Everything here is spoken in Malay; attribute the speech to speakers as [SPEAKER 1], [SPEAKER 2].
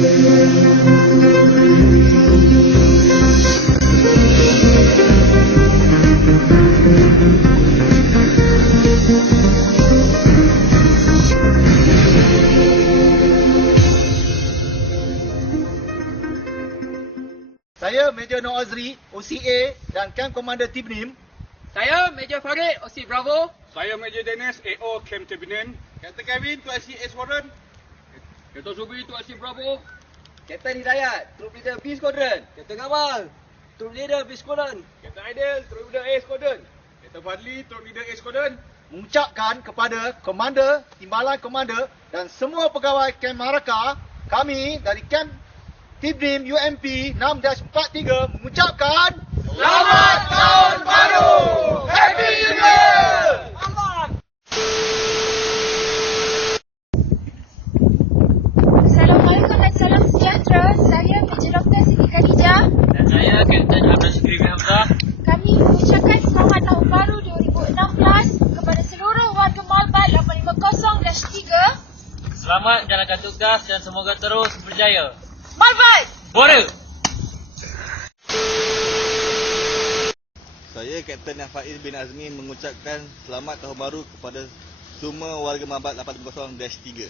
[SPEAKER 1] Saya Major Noor Azri, OCA dan Camp Commander Tim NIM.
[SPEAKER 2] Saya Major Farid, OC Bravo.
[SPEAKER 3] Saya Major Dennis, AO Camp Tebinen.
[SPEAKER 4] Captain Kevin tu SCS Warden.
[SPEAKER 2] Dato' Subri tu OC Bravo.
[SPEAKER 5] Captain Hidayat, Troop Leader B Squadron. Captain Kamal, Troop Leader B Squadron.
[SPEAKER 4] Captain Aidil, Troop Leader A Squadron. Captain Fadli, Troop Leader A Squadron.
[SPEAKER 1] mengucapkan kepada komander, timbalan komander dan semua pegawai Kem Maraka, kami dari Kem Tibrim UMP 6-43 mengucapkan
[SPEAKER 4] Selamat Tahun Baru! Happy New Year!
[SPEAKER 6] Assalamualaikum dan salam sejahtera. Saya Major Dr. Siti Khadijah.
[SPEAKER 2] Dan saya Kapten Abdul Syukri bin Hamzah.
[SPEAKER 6] Kami mengucapkan selamat tahun baru 2016 kepada seluruh warga Malbat 850-3.
[SPEAKER 2] Selamat menjalankan tugas dan semoga terus berjaya.
[SPEAKER 6] Malbat!
[SPEAKER 2] Bora!
[SPEAKER 7] Saya Kapten Faiz bin Azmi mengucapkan selamat tahun baru kepada semua warga Mabat 850-3.